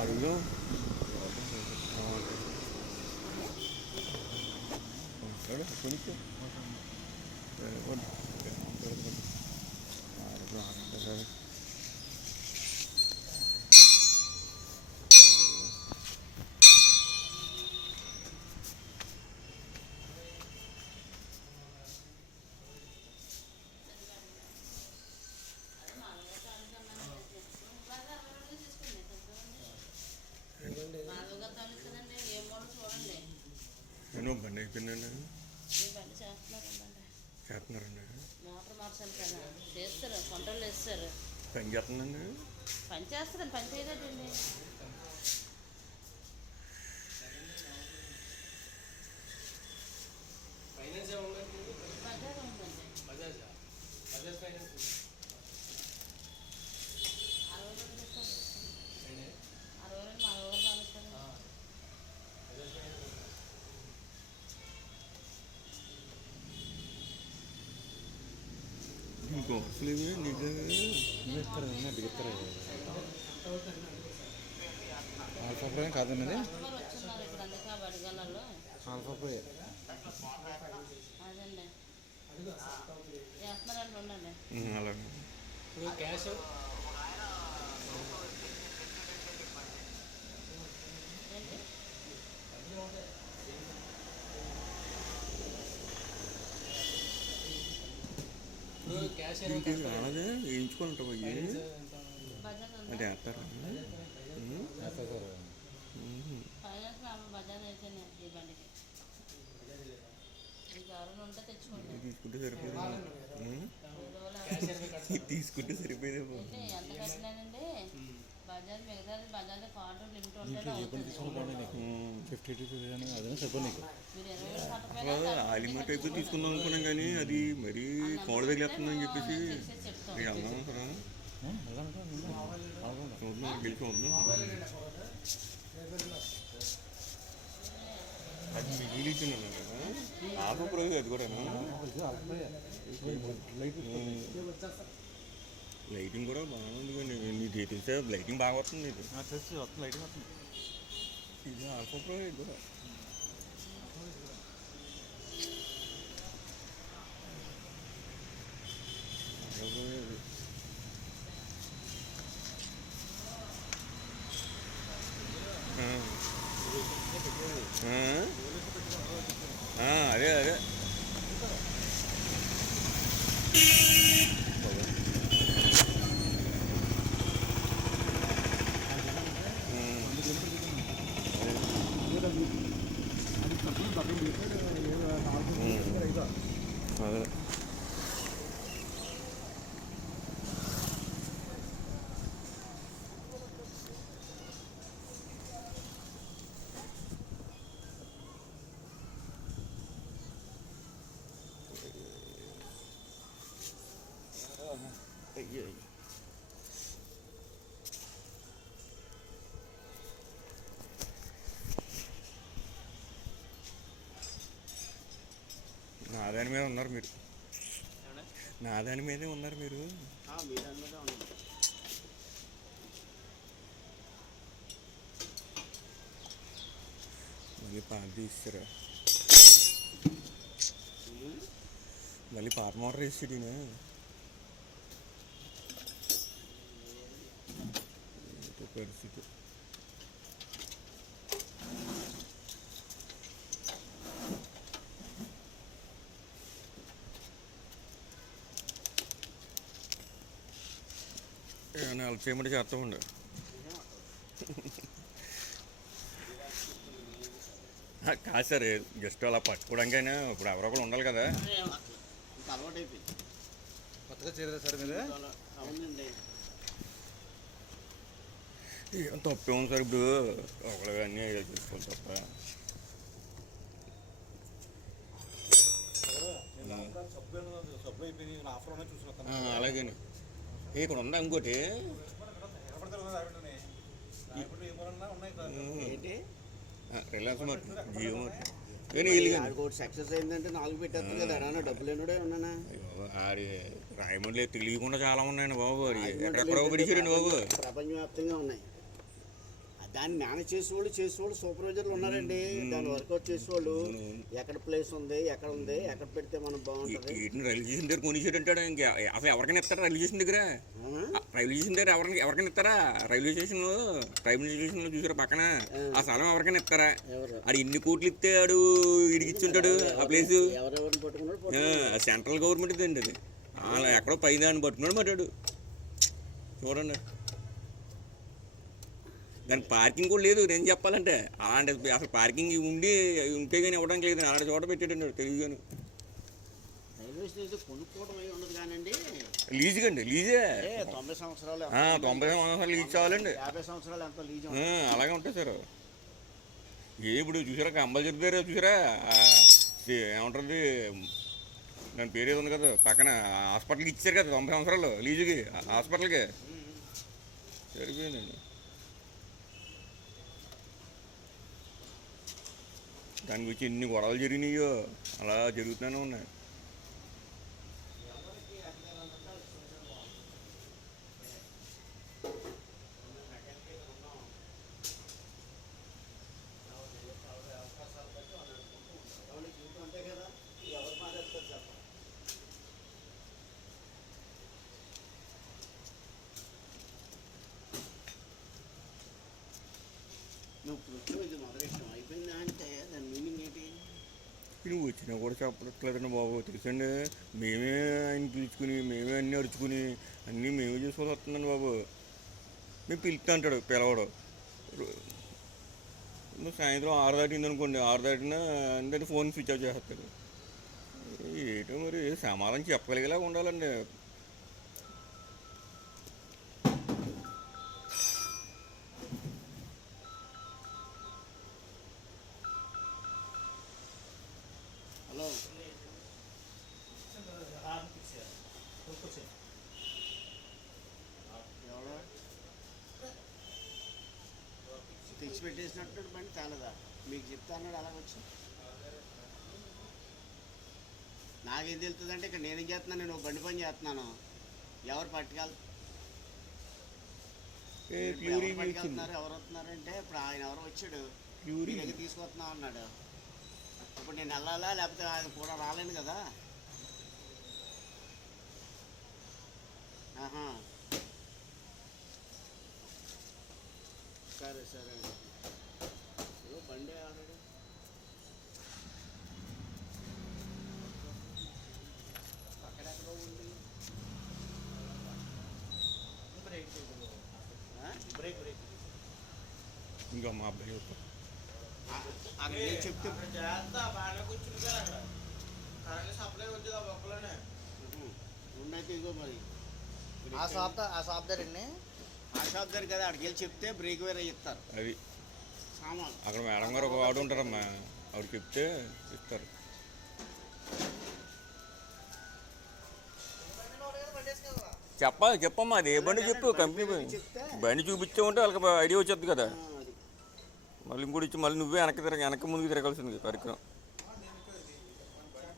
అడుగు కొనుక్కో నేను బండి అయిపోయిందండి చేస్తున్నారండి మోటార్ మార్చాలి కదా చేస్తారు కొంటలు వేస్తారు పని చేస్తుందండి పని చేస్తారండి పని చేయలేదండి బజాజ్ ఉందండి 60 రోజులు ఇస్తాను 60 రోజులు మా ఊరు పాలిస్తాను ఇంకో అసలు నీకు ఆల్ఫా ప్రో కాదన్నది వచ్చిన్నారు ఇప్పుడు అందుకే బడిగలలో ఆల్ఫా ప్రో అదండి చేస్తున్నారండి ఉండండి అలాగే ఇప్పుడు క్యాష్ ఏంటి క్యాష్ రాదే వేయించుకుంటావు అయ్యి బజాజ్ అంటే ఉందా వేస్తారా ఫైనాన్స్ బజాజ్ అయితేనే ఈ బండికి మీకు ఎవరైనా ఉంటే తెచ్చుకోండి తీసుకుంటే సరిపోయింది రోజులు తీసుకుంటే సరిపోయింది ఏంటి ఎంత కట్టినానండి బజాజ్ మిగతా బజాజ్ కార్డు లిమిట్ ఉంటేనే అవుతుంది 50 అదే సరిపో నీకు మీరు 20 వేలు కట్టకపోయినా ఆలిమట్ అయితే తీసుకుందాం అనుకున్నాం కానీ అది మరీ కోడ తగిలేస్తుందని చెప్పేసి చేసి చెప్తాం ఇక అన్నాం కదా చూద్దాం గెలిచి వద్దాం అది మిగిలి ఇచ్చినాను కదా ఆఫ్ ప్రోజ్ అది కూడా లైటింగ్ కూడా బాగుంది కానీ నీ డీటెయిల్స్ లైటింగ్ బాగా వస్తుంది ఇది లైటింగ్ వస్తుంది ఇది ఆల్ఫా ప్రో ఇది కూడా అదే అదే అదే నా దాని మీద ఉన్నారు మీరు నా దాని మీదే ఉన్నారు మీరు మళ్ళీ పాత తీస్తారా మళ్ళీ పాత మోటార్ వేసాడు పరిస్థితి హెల్ప్ చేయమంటే చేస్తామండి కాదు సార్ జస్ట్ అలా పట్టుకోవడానికైనా ఇప్పుడు ఎవరొకరు ఉండాలి కదా కొత్తగా చేరారు సార్ మీరు ఏం తప్పేముంది సార్ ఇప్పుడు ఒకళ్ళు అన్నీ చూసుకోవాలి తప్ప అలాగే ఇక్కడ ఉందా ఇంకోటి రిలయన్స్ మార్ట్ జియో మార్ట్ కానీ వీళ్ళు ఆడికి ఒకటి సక్సెస్ అయిందంటే 4 పెట్టేస్తారు కదా అన్నా డబ్బులు ఎన్నడే ఉన్నానా ఆడి రాయమండ్రి తెలియకుండా చాలా ఉన్నాయండి బాబు అది ఎక్కడెక్కడో పడిచారండి బాబు. ప్రపంచవ్యాప్తంగా ఉన్నాయి దాన్ని మేనేజ్ చేసేవాళ్ళు సూపర్వైజర్లు ఉన్నారండి. దాన్ని వర్కౌట్ చేసేవాళ్ళు ఎక్కడ ప్లేస్ ఉంది ఎక్కడ ఉంది ఎక్కడ పెడితే మనం బాగుంటుంది. వీటిని రైల్వే స్టేషన్ దగ్గర కొనిచ్చాడంటాడు. ఇంకా అసలు ఎవరికైనా ఇస్తారా రైల్వే స్టేషన్ దగ్గర? రైల్వే స్టేషన్ దగ్గర ఎవరికైనా ఇస్తారా? రైల్వే స్టేషన్లో చూసారా పక్కన ఆ స్థలం ఎవరికైనా ఇస్తారా? ఆడు ఎన్ని కోట్లు ఇస్తే ఆడు ఇడిగిచ్చుంటాడు ఆ ప్లేసు. ఎవరెవరిని పట్టుకున్నాడు సెంట్రల్ గవర్నమెంట్ అండి అది. అలా ఎక్కడో పై దాన్ని పట్టుకున్నాడు మాట్లాడు. చూడండి దానికి పార్కింగ్ కూడా లేదు. నేను చెప్పాలంటే అలాంటి అసలు పార్కింగ్ ఉంటే కానీ ఇవ్వడానికి లేదు. అలాంటి చోట పెట్టాడండి తెలియగాను. రైల్వే స్టేషన్ కొనుక్కోవడం అయి ఉండదు కానండి లీజుకండి లీజే 90 సంవత్సరాలు 90 సంవత్సరాలు లీజ్ కావాలండి. 50 సంవత్సరాలు ఎంతో లీజ్ అలాగే ఉంటాయి సార్. ఇప్పుడు చూసారా కంబల్ చెప్తారు చూసారా ఏమంటుంది దాని పేరు ఏది ఉంది కదా పక్కన హాస్పిటల్కి ఇచ్చారు కదా 90 సంవత్సరాలు లీజుకి హాస్పిటల్కి. సరిపోయిందండి. దాని గురించి ఎన్ని గొడవలు జరిగినాయో అలా జరుగుతూనే ఉన్నాయి. నువ్వు ఇది మొదలెట్టడం అయిపోయిందా అంటే దాని మీనింగ్ ఏంటి? నువ్వు వచ్చినా కూడా చెప్పట్లేదండి బాబు. తెలుసండి మేమే ఆయన పిలుచుకుని మేమే అన్నీ అరుచుకుని అన్నీ మేమే చేసుకోవాల్సి వస్తుందండి బాబు. మేము పిలుస్తా అంటాడు పిలవడు. సాయంత్రం 6 దాటింది అనుకోండి 6 దాటినా అంటే ఫోన్ స్విచ్ ఆఫ్ చేస్తాడు. ఏటో మరి సమాధానం చెప్పగలిగేలాగా ఉండాలండి. హలో ఎవరు తెచ్చి పెట్టేసినట్టు బండి తేలదా? మీకు చెప్తా అన్నాడు అలాగొచ్చి. నాకేం తెలుస్తుందంటే ఇక్కడ నేనేం చేస్తున్నాను, నేను బండి పని చేస్తున్నాను. ఎవరు పట్టుకెళ్తున్నారు ఎవరు వస్తున్నారంటే ఇప్పుడు ఆయన ఎవరో వచ్చాడు మీ దగ్గర తీసుకొస్తున్నాం అన్నాడు. ఇప్పుడు నేను వెళ్ళాలా లేకపోతే ఆయన కూడా రాలేను కదా. ఆహా సరే సరే బండి ఆల్రెడీ అక్కడెక్కడో ఉంది. బ్రేక్ బ్రేక్ ఇంకా మా అబ్బాయి అక్కడ చెప్తే ఉండైతే ఇగో మరి ఆ షాప్ దగ్గర కదా అక్కడికి వెళ్ళి చెప్తే బ్రేక్ వేరే ఇస్తారు. అది సామాన్ అక్కడ మేడం గారు ఒక వాడు ఉంటారమ్మా ఆవిడ చెప్తే ఇస్తారు. చెప్పమ్మా అది ఏ బండి చెప్పు కంపెనీ బండి చూపించే ఉంటే వాళ్ళకి ఐడియా వచ్చేది కదా. మళ్ళీ ఇంకోటి ఇచ్చి మళ్ళీ నువ్వే వెనక్కి ముందుకు తిరగాల్సింది కార్యక్రమం.